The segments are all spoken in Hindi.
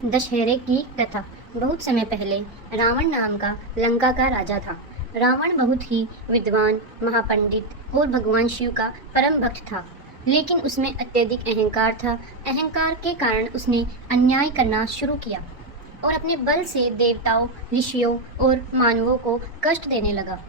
दशहरे की कथा। बहुत समय पहले रावण नाम का लंका का राजा था। रावण बहुत ही विद्वान, महापंडित और भगवान शिव का परम भक्त था, लेकिन उसमें अत्यधिक अहंकार था। अहंकार के कारण उसने अन्याय करना शुरू किया और अपने बल से देवताओं, ऋषियों और मानवों को कष्ट देने लगा।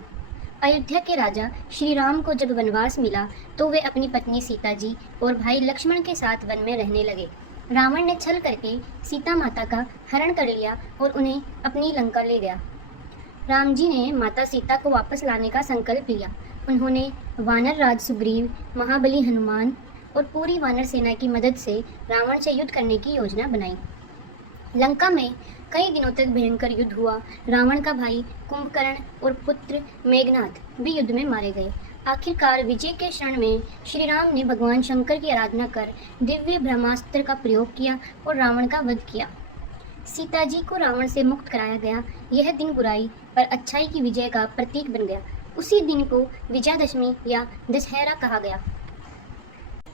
अयोध्या के राजा श्री राम को जब वनवास मिला तो वे अपनी पत्नी सीता जी और भाई लक्ष्मण के साथ वन में रहने लगे। रावण ने छल करके सीता माता का हरण कर लिया और उन्हें अपनी लंका ले गया। राम जी ने माता सीता को वापस लाने का संकल्प लिया। उन्होंने वानर राज सुग्रीव, महाबली हनुमान और पूरी वानर सेना की मदद से रावण से युद्ध करने की योजना बनाई। लंका में कई दिनों तक भयंकर युद्ध हुआ। रावण का भाई कुंभकर्ण और पुत्र मेघनाथ भी युद्ध में मारे गए। आखिरकार विजय के क्षण में श्री राम ने भगवान शंकर की आराधना कर दिव्य ब्रह्मास्त्र का प्रयोग किया और रावण का वध किया। सीता जी को रावण से मुक्त कराया गया। यह दिन बुराई पर अच्छाई की विजय का प्रतीक बन गया। उसी दिन को विजयादशमी या दशहरा कहा गया।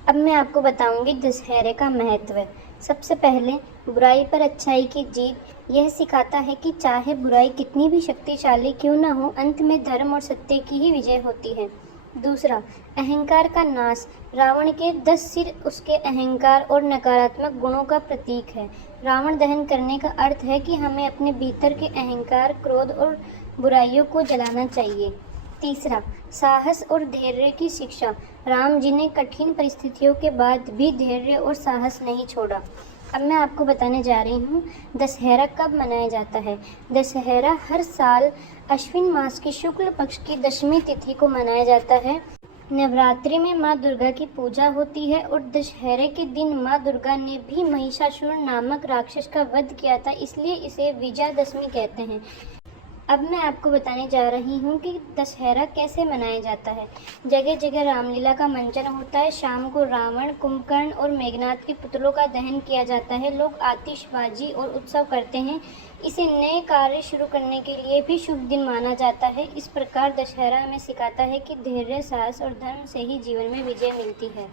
अब मैं आपको बताऊंगी दशहरे का महत्व। सबसे पहले बुराई पर अच्छाई की जीत यह सिखाता है कि चाहे बुराई कितनी भी शक्तिशाली क्यों न हो, अंत में धर्म और सत्य की ही विजय होती है। दूसरा, अहंकार का नाश। रावण के 10 सिर उसके अहंकार और नकारात्मक गुणों का प्रतीक है। रावण दहन करने का अर्थ है कि हमें अपने भीतर के अहंकार, क्रोध और बुराइयों को जलाना चाहिए। तीसरा, साहस और धैर्य की शिक्षा। राम जी ने कठिन परिस्थितियों के बाद भी धैर्य और साहस नहीं छोड़ा। अब मैं आपको बताने जा रही हूँ दशहरा कब मनाया जाता है। दशहरा हर साल अश्विन मास की शुक्ल पक्ष की 10वीं तिथि को मनाया जाता है। नवरात्रि में माँ दुर्गा की पूजा होती है और दशहरे के दिन माँ दुर्गा ने भी महिषासुर नामक राक्षस का वध किया था, इसलिए इसे विजयादशमी कहते हैं। अब मैं आपको बताने जा रही हूँ कि दशहरा कैसे मनाया जाता है। जगह जगह रामलीला का मंचन होता है। शाम को रावण, कुंभकर्ण और मेघनाथ के पुतलों का दहन किया जाता है। लोग आतिशबाजी और उत्सव करते हैं। इसे नए कार्य शुरू करने के लिए भी शुभ दिन माना जाता है। इस प्रकार दशहरा हमें सिखाता है कि धैर्य, साहस और धर्म से ही जीवन में विजय मिलती है।